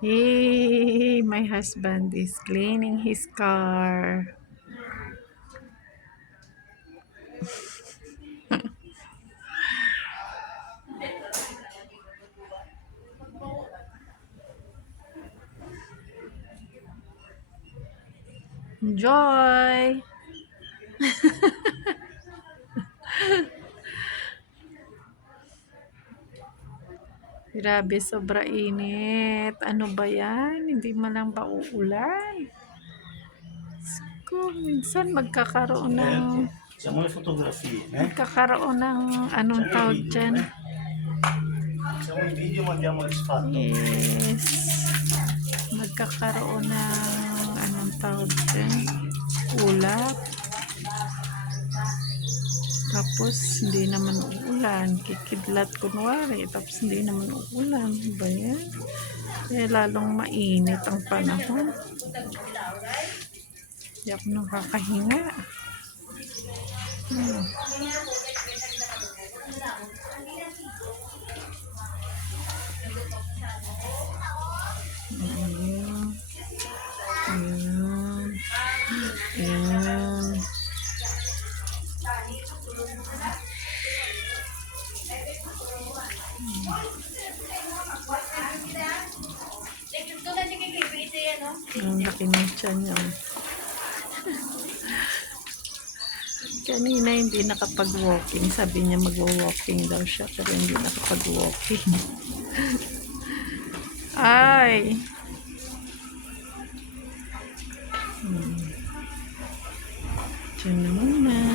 Hey, my husband is cleaning his car. Enjoy! Grabe, sobra init. Ano ba yan? Hindi man lang ba uulan? Ko, minsan Siamo le fotografie, magkakaroon ng anong tawag dyan? Siamo in video, mandiamo l'isfatto. Yes. Magkakaroon ng anong tawag dyan? Ulap. Tapos, hindi naman uulan. Kikidlat kunwari. Tapos, hindi naman uulan. Ba yan? Kaya lalong mainit ang panahon. Hindi ako nakakahinga. Hmm. Ayan. Ayan. Ayan. Ang laki ng tiyan niya. Kanina hindi nakapag-walking. Sabi niya mag-walking daw siya. Pero hindi nakapag-walking. Ay! Diyan na muna.